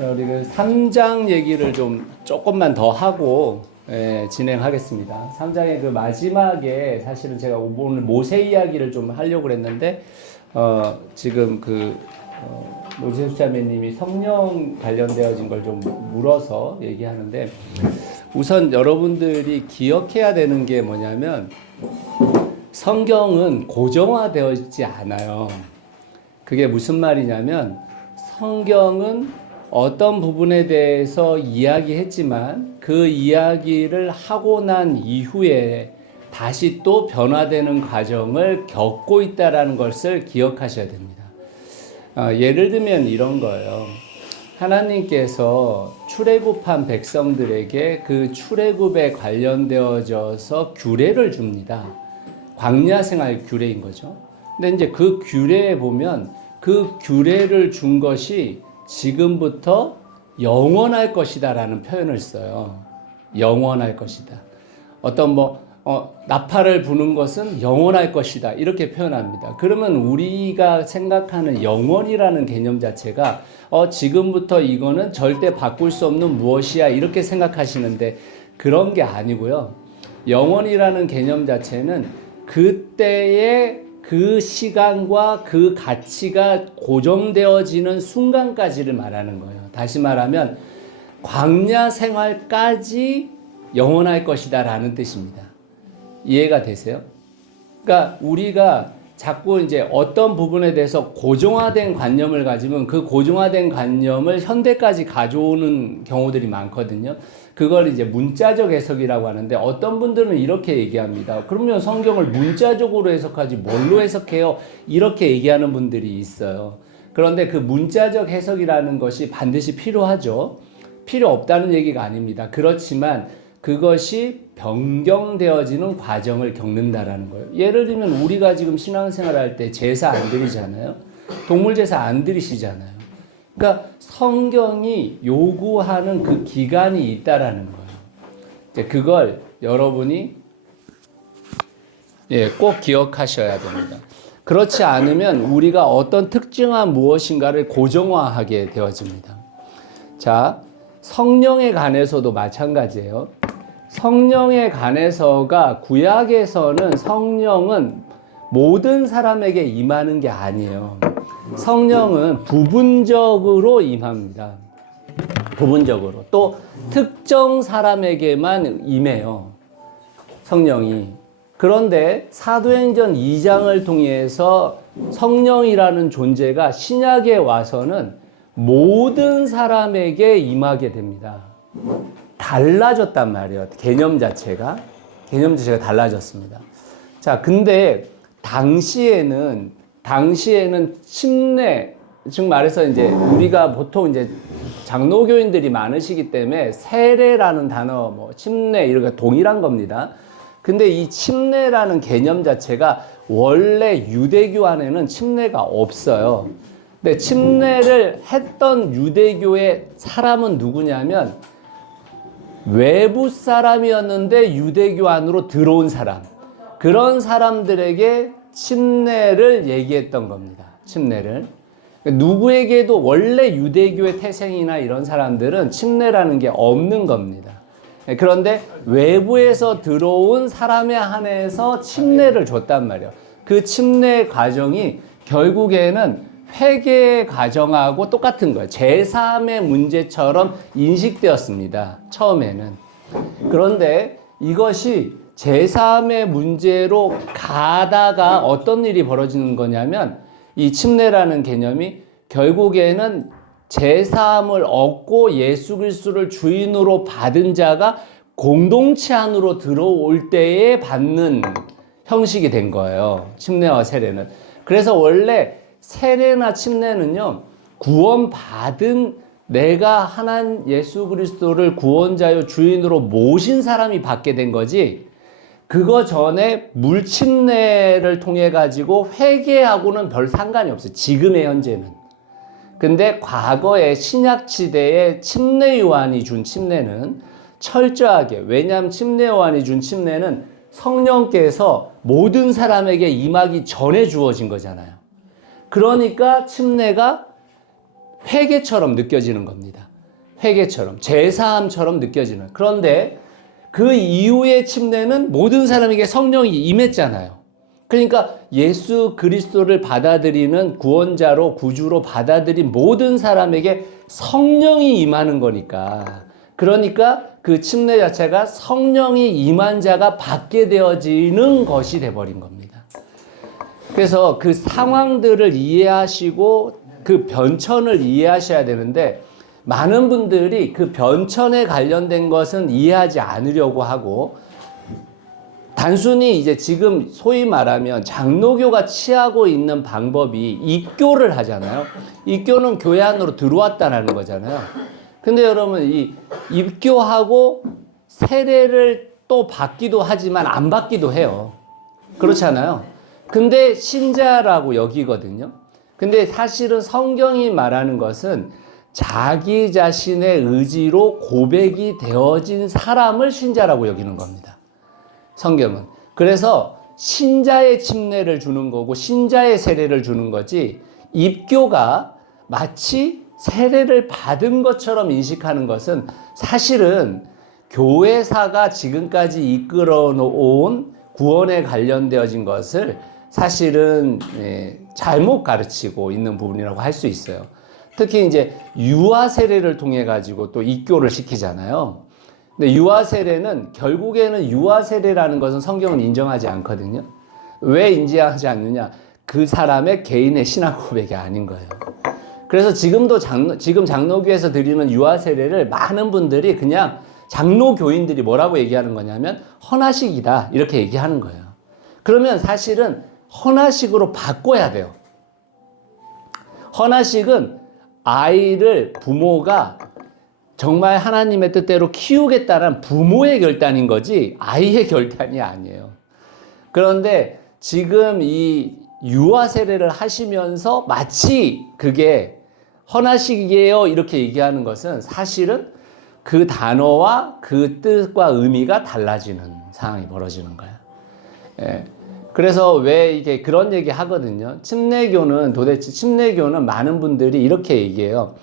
우리 그 3장 얘기를 좀 조금만 더 하고 진행하겠습니다. 3장의 그 마지막에 사실은 제가 오늘 모세 이야기를 좀 하려고 그랬는데 지금 노재수 자매님이 성령 관련되어진 걸 좀 물어서 얘기하는데, 우선 여러분들이 기억해야 되는 게 뭐냐면 성경은 고정화되어 있지 않아요. 그게 무슨 말이냐면, 성경은 어떤 부분에 대해서 이야기했지만 그 이야기를 하고 난 이후에 다시 또 변화되는 과정을 겪고 있다는 것을 기억하셔야 됩니다. 예를 들면 이런 거예요. 하나님께서 출애굽한 백성들에게 그 출애굽에 관련되어져서 규례를 줍니다. 광야 생활 규례인 거죠. 근데 이제 그 규례에 보면 그 규례를 준 것이 지금부터 영원할 것이다 라는 표현을 써요. 영원할 것이다. 어떤 나팔을 부는 것은 영원할 것이다 이렇게 표현합니다. 그러면 우리가 생각하는 영원이라는 개념 자체가 지금부터 이거는 절대 바꿀 수 없는 무엇이야 이렇게 생각하시는데, 그런 게 아니고요. 영원이라는 개념 자체는 그때의 그 시간과 그 가치가 고정되어지는 순간까지를 말하는 거예요. 다시 말하면 광야 생활까지 영원할 것이다 라는 뜻입니다. 이해가 되세요? 그러니까 우리가 자꾸 이제 어떤 부분에 대해서 고정화된 관념을 가지면 그 고정화된 관념을 현대까지 가져오는 경우들이 많거든요. 그걸 이제 문자적 해석이라고 하는데, 어떤 분들은 이렇게 얘기합니다. 그러면 성경을 문자적으로 해석하지 뭘로 해석해요? 이렇게 얘기하는 분들이 있어요. 그런데 그 문자적 해석이라는 것이 반드시 필요하죠. 필요 없다는 얘기가 아닙니다. 그렇지만 그것이 변경되어지는 과정을 겪는다라는 거예요. 예를 들면 우리가 지금 신앙생활 할 때 제사 안 드리잖아요. 동물 제사 안 드리시잖아요. 그러니까 성경이 요구하는 그 기간이 있다라는 거예요. 이제 그걸 여러분이 꼭 기억하셔야 됩니다. 그렇지 않으면 우리가 어떤 특정한 무엇인가를 고정화하게 되어집니다. 자, 성령에 관해서도 마찬가지예요. 성령에 관해서가 구약에서는 성령은 모든 사람에게 임하는 게 아니에요. 성령은 부분적으로 임합니다. 부분적으로. 또 특정 사람에게만 임해요. 성령이. 그런데 사도행전 2장을 통해서 성령이라는 존재가 신약에 와서는 모든 사람에게 임하게 됩니다. 달라졌단 말이에요. 개념 자체가 달라졌습니다. 자, 근데 당시에는 침례, 즉 말해서 이제 우리가 보통 이제 장로교인들이 많으시기 때문에 세례라는 단어, 침례 이렇게 동일한 겁니다. 근데 이 침례라는 개념 자체가 원래 유대교 안에는 침례가 없어요. 근데 침례를 했던 유대교의 사람은 누구냐면 외부 사람이었는데 유대교 안으로 들어온 사람, 그런 사람들에게 침례를 얘기했던 겁니다. 침례를. 누구에게도 원래 유대교의 태생이나 이런 사람들은 침례라는 게 없는 겁니다. 그런데 외부에서 들어온 사람에 한해서 침례를 줬단 말이에요. 그 침례 과정이 결국에는 회개의 과정하고 똑같은 거예요. 제3의 문제처럼 인식되었습니다. 처음에는. 그런데 이것이 제3의 문제로 가다가 어떤 일이 벌어지는 거냐면, 이 침례라는 개념이 결국에는 제3을 얻고 예수 그리스도를 주인으로 받은 자가 공동체 안으로 들어올 때에 받는 형식이 된 거예요. 침례와 세례는. 그래서 원래 세례나 침례는요, 구원받은 내가 하나님 예수 그리스도를 구원자요 주인으로 모신 사람이 받게 된 거지, 그거 전에 물침례를 통해 가지고 회개하고는 별 상관이 없어요. 지금의 현재는. 근데 과거의 신약 시대에 침례 요한이 준 침례는 철저하게, 왜냐하면 침례 요한이 준 침례는 성령께서 모든 사람에게 임하기 전에 주어진 거잖아요. 그러니까 침례가 회개처럼 느껴지는 겁니다. 회개처럼, 제사함처럼 느껴지는. 그런데 그 이후의 침례는 모든 사람에게 성령이 임했잖아요. 그러니까 예수 그리스도를 받아들이는 구원자로, 구주로 받아들인 모든 사람에게 성령이 임하는 거니까. 그러니까 그 침례 자체가 성령이 임한 자가 받게 되어지는 것이 돼버린 겁니다. 그래서 그 상황들을 이해하시고 그 변천을 이해하셔야 되는데, 많은 분들이 그 변천에 관련된 것은 이해하지 않으려고 하고, 단순히 이제 지금 소위 말하면 장로교가 취하고 있는 방법이 입교를 하잖아요. 입교는 교회 안으로 들어왔다는 거잖아요. 근데 여러분, 이 입교하고 세례를 또 받기도 하지만 안 받기도 해요. 그렇잖아요. 근데 신자라고 여기거든요. 근데 사실은 성경이 말하는 것은 자기 자신의 의지로 고백이 되어진 사람을 신자라고 여기는 겁니다. 성경은. 그래서 신자의 침례를 주는 거고 신자의 세례를 주는 거지, 입교가 마치 세례를 받은 것처럼 인식하는 것은 사실은 교회사가 지금까지 이끌어 놓은 구원에 관련되어진 것을 사실은 잘못 가르치고 있는 부분이라고 할 수 있어요. 특히 이제 유아 세례를 통해 가지고 또 입교를 시키잖아요. 근데 유아 세례는 결국에는 유아 세례라는 것은 성경은 인정하지 않거든요. 왜 인정하지 않느냐? 그 사람의 개인의 신앙 고백이 아닌 거예요. 그래서 지금도 지금 장로교에서 드리는 유아 세례를 많은 분들이 그냥 장로교인들이 뭐라고 얘기하는 거냐면 헌화식이다 이렇게 얘기하는 거예요. 그러면 사실은 헌화식으로 바꿔야 돼요. 헌화식은 아이를 부모가 정말 하나님의 뜻대로 키우겠다는 부모의 결단인 거지 아이의 결단이 아니에요. 그런데 지금 이 유아 세례를 하시면서 마치 그게 헌화식이에요 이렇게 얘기하는 것은 사실은 그 단어와 그 뜻과 의미가 달라지는 상황이 벌어지는 거예요. 예. 그래서 왜 이게 그런 얘기 하거든요. 침례교는 많은 분들이 이렇게 얘기해요.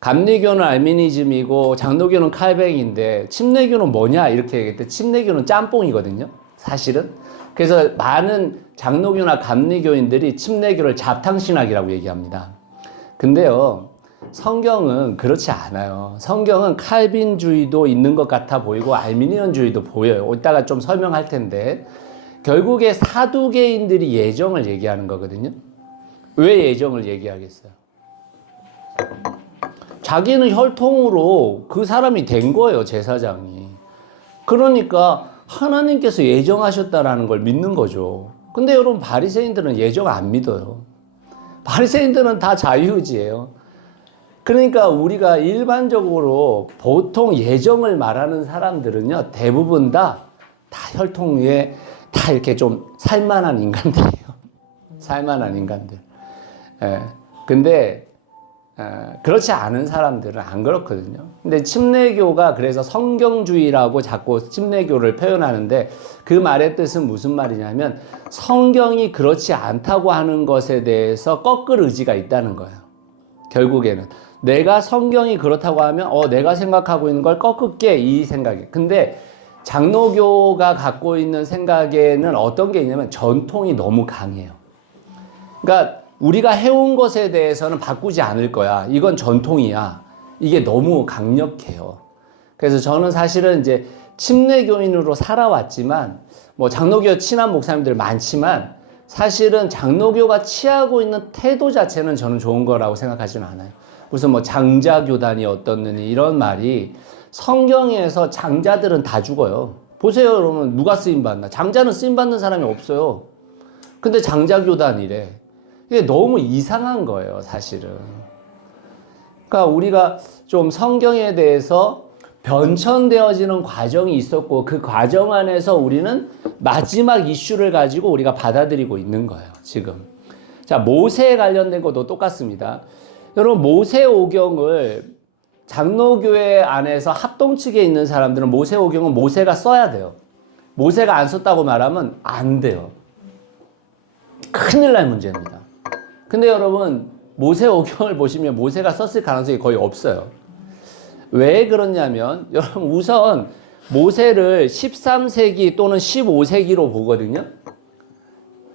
감리교는 알미니즘이고 장로교는 칼뱅인데 침례교는 뭐냐 이렇게 얘기할 때 침례교는 짬뽕이거든요. 사실은. 그래서 많은 장로교나 감리교인들이 침례교를 잡탕신학이라고 얘기합니다. 근데요, 성경은 그렇지 않아요. 성경은 칼빈주의도 있는 것 같아 보이고 알미니언주의도 보여요. 이따가 좀 설명할 텐데 결국에 사두개인들이 예정을 얘기하는 거거든요. 왜 예정을 얘기하겠어요? 자기는 혈통으로 그 사람이 된 거예요, 제사장이. 그러니까 하나님께서 예정하셨다라는 걸 믿는 거죠. 근데 여러분, 바리새인들은 예정 안 믿어요. 바리새인들은 다 자유의지예요. 그러니까 우리가 일반적으로 보통 예정을 말하는 사람들은요, 대부분 다 혈통 위에 다 이렇게 좀 살만한 인간들이에요. 살만한 인간들. 근데 그렇지 않은 사람들은 안 그렇거든요. 근데 침례교가 그래서 성경주의라고 자꾸 침례교를 표현하는데 그 말의 뜻은 무슨 말이냐면 성경이 그렇지 않다고 하는 것에 대해서 꺾을 의지가 있다는 거예요. 결국에는 내가 성경이 그렇다고 하면 내가 생각하고 있는 걸 꺾을게 이 생각이. 근데 장로교가 갖고 있는 생각에는 어떤 게 있냐면 전통이 너무 강해요. 그러니까 우리가 해온 것에 대해서는 바꾸지 않을 거야. 이건 전통이야. 이게 너무 강력해요. 그래서 저는 사실은 이제 침례교인으로 살아왔지만, 뭐 장로교 친한 목사님들 많지만, 사실은 장로교가 취하고 있는 태도 자체는 저는 좋은 거라고 생각하지는 않아요. 무슨 뭐 장자교단이 어떻느니 이런 말이 성경에서 장자들은 다 죽어요. 보세요, 여러분. 누가 쓰임받나? 장자는 쓰임받는 사람이 없어요. 근데 장자교단이래. 이게 너무 이상한 거예요, 사실은. 그러니까 우리가 좀 성경에 대해서 변천되어지는 과정이 있었고 그 과정 안에서 우리는 마지막 이슈를 가지고 우리가 받아들이고 있는 거예요, 지금. 자, 모세에 관련된 것도 똑같습니다. 여러분, 모세오경을 장로교회 안에서 합동측에 있는 사람들은 모세오경은 모세가 써야 돼요. 모세가 안 썼다고 말하면 안 돼요. 큰일 날 문제입니다. 근데 여러분, 모세오경을 보시면 모세가 썼을 가능성이 거의 없어요. 왜 그러냐면 여러분 우선 모세를 13세기 또는 15세기로 보거든요.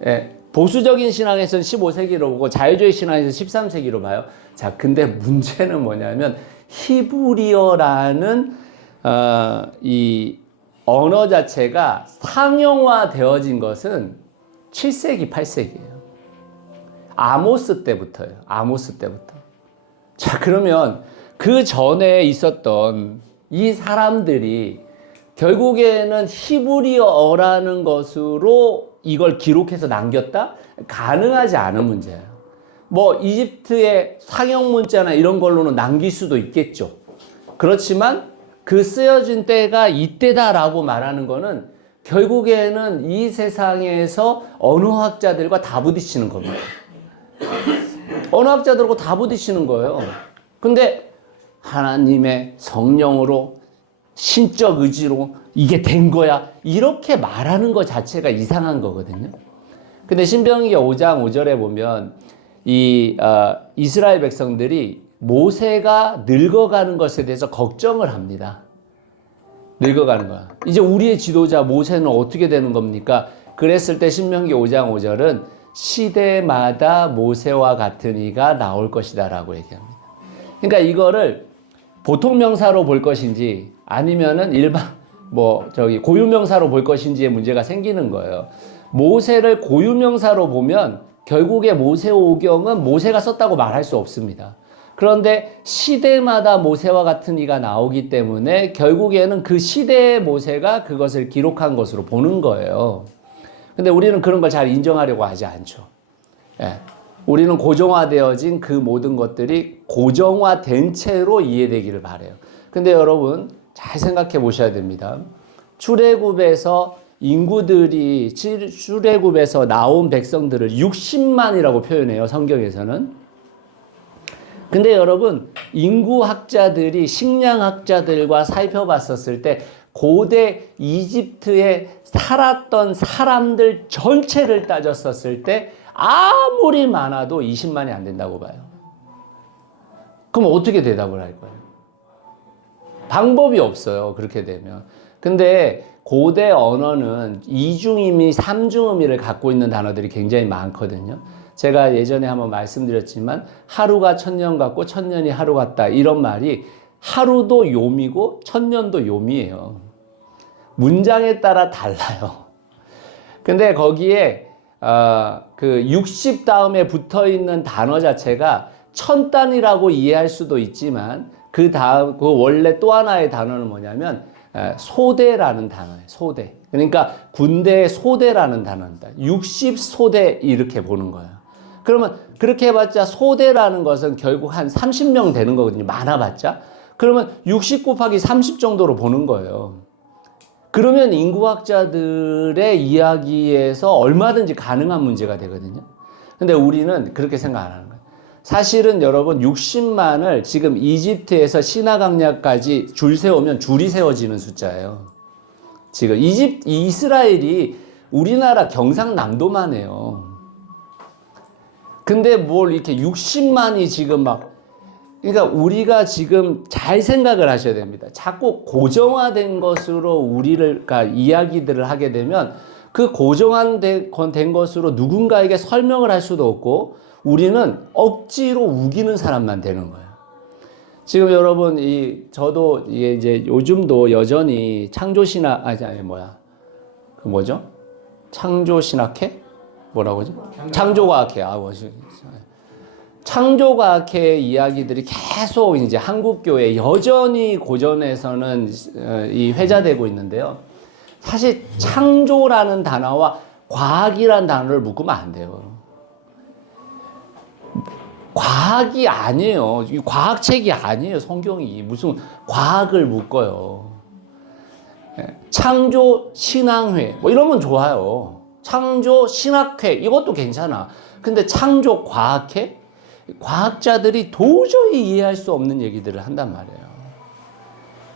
예, 보수적인 신앙에서는 15세기로 보고 자유주의 신앙에서는 13세기로 봐요. 자, 근데 문제는 뭐냐면 히브리어라는 이 언어 자체가 상용화 되어진 것은 7세기, 8세기예요. 아모스 때부터예요. 아모스 때부터. 자, 그러면 그 전에 있었던 이 사람들이 결국에는 히브리어라는 것으로 이걸 기록해서 남겼다? 가능하지 않은 문제예요. 뭐 이집트의 상형 문자나 이런 걸로는 남길 수도 있겠죠. 그렇지만 그 쓰여진 때가 이때다라고 말하는 거는 결국에는 이 세상에서 언어학자들과 다 부딪히는 겁니다. 언어학자들하고 다 부딪히는 거예요. 근데 하나님의 성령으로 신적 의지로 이게 된 거야 이렇게 말하는 것 자체가 이상한 거거든요. 근데 신명기 5장 5절에 보면 이스라엘 백성들이 모세가 늙어가는 것에 대해서 걱정을 합니다. 늙어가는 거야. 이제 우리의 지도자 모세는 어떻게 되는 겁니까? 그랬을 때 신명기 5장 5절은 시대마다 모세와 같은 이가 나올 것이다 라고 얘기합니다. 그러니까 이거를 보통 명사로 볼 것인지 아니면은 고유명사로 볼 것인지의 문제가 생기는 거예요. 모세를 고유명사로 보면 결국에 모세오경은 모세가 썼다고 말할 수 없습니다. 그런데 시대마다 모세와 같은 이가 나오기 때문에 결국에는 그 시대의 모세가 그것을 기록한 것으로 보는 거예요. 근데 우리는 그런 걸 잘 인정하려고 하지 않죠. 예. 우리는 고정화되어진 그 모든 것들이 고정화된 채로 이해되기를 바라요. 근데 여러분 잘 생각해 보셔야 됩니다. 출애굽에서 인구들이 출애굽에서 나온 백성들을 60만이라고 표현해요. 성경에서는. 근데 여러분 인구학자들이 식량학자들과 살펴봤었을 때 고대 이집트에 살았던 사람들 전체를 따졌었을 때 아무리 많아도 20만이 안 된다고 봐요. 그럼 어떻게 대답을 할 거예요? 방법이 없어요. 그렇게 되면. 근데 고대 언어는 이중의미, 삼중의미를 갖고 있는 단어들이 굉장히 많거든요. 제가 예전에 한번 말씀드렸지만 하루가 천년 같고 천년이 하루 같다. 이런 말이 하루도 요미고 천년도 요미예요. 문장에 따라 달라요. 근데 거기에 그 60 다음에 붙어 있는 단어 자체가 천단이라고 이해할 수도 있지만 그 원래 또 하나의 단어는 뭐냐면 소대라는 단어예요. 소대. 그러니까 군대의 소대라는 단어입니다. 60소대 이렇게 보는 거예요. 그러면 그렇게 해봤자 소대라는 것은 결국 한 30명 되는 거거든요. 많아봤자. 그러면 60 곱하기 30 정도로 보는 거예요. 그러면 인구학자들의 이야기에서 얼마든지 가능한 문제가 되거든요. 근데 우리는 그렇게 생각 안 하는 거예요. 사실은 여러분 60만을 지금 이집트에서 시나강야까지 줄 세우면 줄이 세워지는 숫자예요. 지금 이스라엘이 우리나라 경상남도만 해요. 근데 뭘 이렇게 60만이 지금 그러니까 우리가 지금 잘 생각을 하셔야 됩니다. 자꾸 고정화된 것으로 그러니까 이야기들을 하게 되면 그 고정화된 것으로 누군가에게 설명을 할 수도 없고 우리는 억지로 우기는 사람만 되는 거예요. 지금 여러분 저도 이제 요즘도 여전히 창조신학회? 뭐라고 하지? 창조과학회. 창조과학회 이야기들이 계속 이제 한국교회 여전히 고전에서는 회자되고 있는데요. 사실 창조라는 단어와 과학이라는 단어를 묶으면 안 돼요. 과학이 아니에요. 과학책이 아니에요. 성경이 무슨 과학을 묶어요. 창조신앙회 뭐 이러면 좋아요. 창조신학회 이것도 괜찮아. 근데 창조과학회? 과학자들이 도저히 이해할 수 없는 얘기들을 한단 말이에요.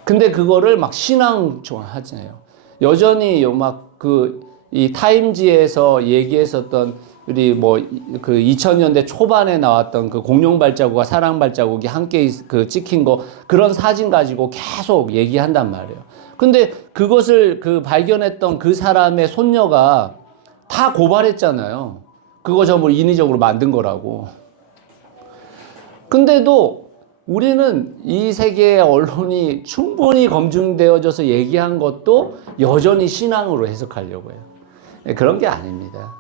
근데 그거를 신앙 하잖아요. 여전히 이 타임지에서 얘기했었던 우리 뭐 그 2000년대 초반에 나왔던 그 공룡 발자국과 사람 발자국이 함께 그 찍힌 거 그런 사진 가지고 계속 얘기한단 말이에요. 근데 그것을 그 발견했던 그 사람의 손녀가 다 고발했잖아요. 그거 전부 인위적으로 만든 거라고. 근데도 우리는 이 세계의 언론이 충분히 검증되어져서 얘기한 것도 여전히 신앙으로 해석하려고 해요. 그런 게 아닙니다.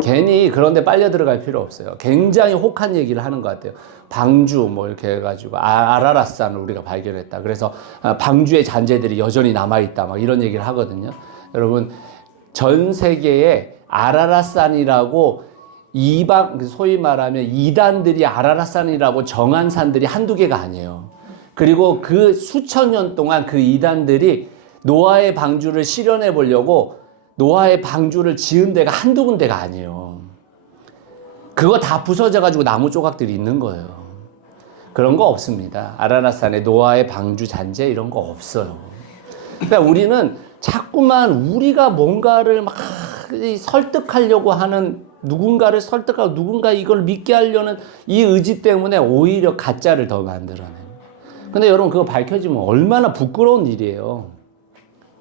괜히 그런데 빨려 들어갈 필요 없어요. 굉장히 혹한 얘기를 하는 것 같아요. 방주 뭐 이렇게 해가지고 아라라산을 우리가 발견했다. 그래서 방주의 잔재들이 여전히 남아있다. 막 이런 얘기를 하거든요. 여러분 전 세계에 아라라산이라고 이방 소위 말하면 이단들이 아라라산이라고 정한 산들이 한두 개가 아니에요. 그리고 그 수천 년 동안 그 이단들이 노아의 방주를 실현해 보려고 노아의 방주를 지은 데가 한두 군데가 아니에요. 그거 다 부서져 가지고 나무 조각들이 있는 거예요. 그런 거 없습니다. 아라라산에 노아의 방주 잔재 이런 거 없어요. 그러니까 우리는 자꾸만 우리가 뭔가를 막 설득하려고 하는 누군가를 설득하고 누군가 이걸 믿게 하려는 이 의지 때문에 오히려 가짜를 더 만들어내요. 근데 여러분 그거 밝혀지면 얼마나 부끄러운 일이에요.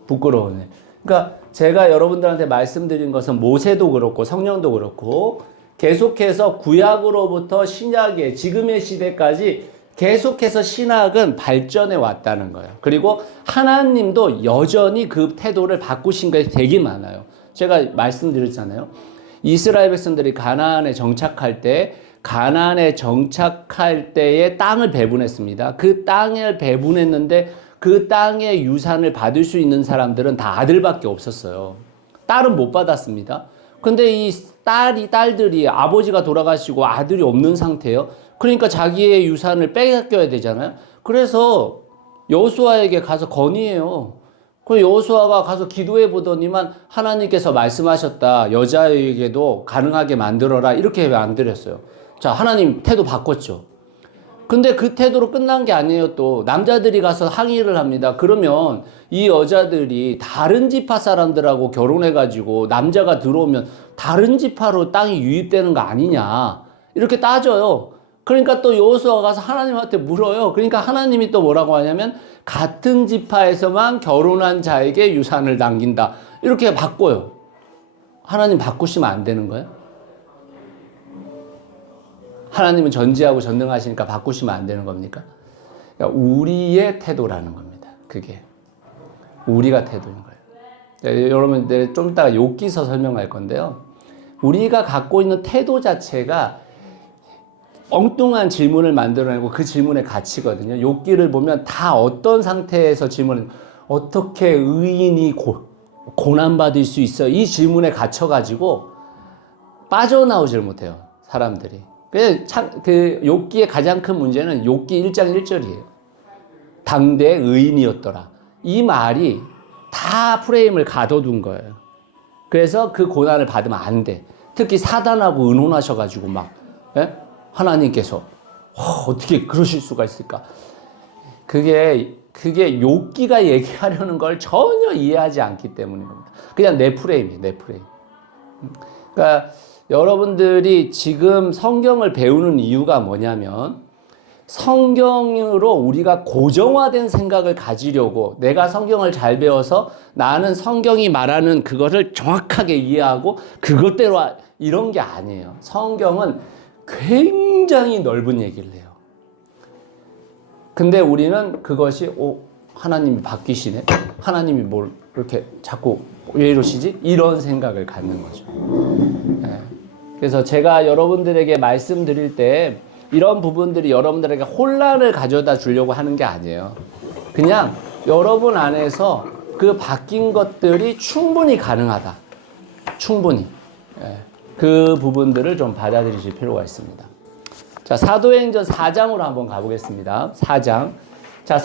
부끄러운 일. 그러니까 제가 여러분들한테 말씀드린 것은 모세도 그렇고 성령도 그렇고 계속해서 구약으로부터 신약에 지금의 시대까지 계속해서 신학은 발전해 왔다는 거예요. 그리고 하나님도 여전히 그 태도를 바꾸신 게 되게 많아요. 제가 말씀드렸잖아요. 이스라엘 백성들이 가나안에 정착할 때에 땅을 배분했습니다. 그 땅을 배분했는데 그 땅의 유산을 받을 수 있는 사람들은 다 아들밖에 없었어요. 딸은 못 받았습니다. 근데 이 딸들이 아버지가 돌아가시고 아들이 없는 상태예요. 그러니까 자기의 유산을 뺏겨야 되잖아요. 그래서 여호수아에게 가서 건의해요. 그 여호수아가 가서 기도해 보더니만 하나님께서 말씀하셨다. 여자에게도 가능하게 만들어라. 이렇게 만들었어요. 자, 하나님 태도 바꿨죠. 근데 그 태도로 끝난 게 아니에요. 또 남자들이 가서 항의를 합니다. 그러면 이 여자들이 다른 지파 사람들하고 결혼해가지고 남자가 들어오면 다른 지파로 땅이 유입되는 거 아니냐 이렇게 따져요. 그러니까 또 여호수아가 가서 하나님한테 물어요. 그러니까 하나님이 또 뭐라고 하냐면 같은 지파에서만 결혼한 자에게 유산을 남긴다 이렇게 바꿔요. 하나님 바꾸시면 안 되는 거예요? 하나님은 전지하고 전능하시니까 바꾸시면 안 되는 겁니까? 그러니까 우리의 태도라는 겁니다. 그게 우리가 태도인 거예요. 여러분 좀 이따가 욥기서 설명할 건데요. 우리가 갖고 있는 태도 자체가 엉뚱한 질문을 만들어내고 그 질문의 가치거든요. 욥기를 보면 다 어떤 상태에서 질문을 어떻게 의인이 고난받을 수 있어? 이 질문에 갇혀가지고 빠져나오질 못해요. 사람들이. 그 욥기의 가장 큰 문제는 욥기 1장 1절이에요. 당대 의인이었더라. 이 말이 다 프레임을 가둬둔 거예요. 그래서 그 고난을 받으면 안 돼. 특히 사단하고 의논하셔가지고 막 하나님께서 어떻게 그러실 수가 있을까? 그게 욥기가 얘기하려는 걸 전혀 이해하지 않기 때문인 겁니다. 그냥 내 프레임이에요. 내 프레임. 그러니까 여러분들이 지금 성경을 배우는 이유가 뭐냐면 성경으로 우리가 고정화된 생각을 가지려고 내가 성경을 잘 배워서 나는 성경이 말하는 그거를 정확하게 이해하고 그것대로 이런 게 아니에요. 성경은 굉장히 넓은 얘기를 해요. 근데 우리는 그것이 하나님이 바뀌시네? 하나님이 뭘 이렇게 자꾸 왜 이러시지? 이런 생각을 갖는 거죠. 네. 그래서 제가 여러분들에게 말씀드릴 때 이런 부분들이 여러분들에게 혼란을 가져다 주려고 하는 게 아니에요. 그냥 여러분 안에서 그 바뀐 것들이 충분히 가능하다. 충분히. 그 부분들을 좀 받아들이실 필요가 있습니다. 자, 사도행전 4장으로 한번 가보겠습니다. 4장. 자,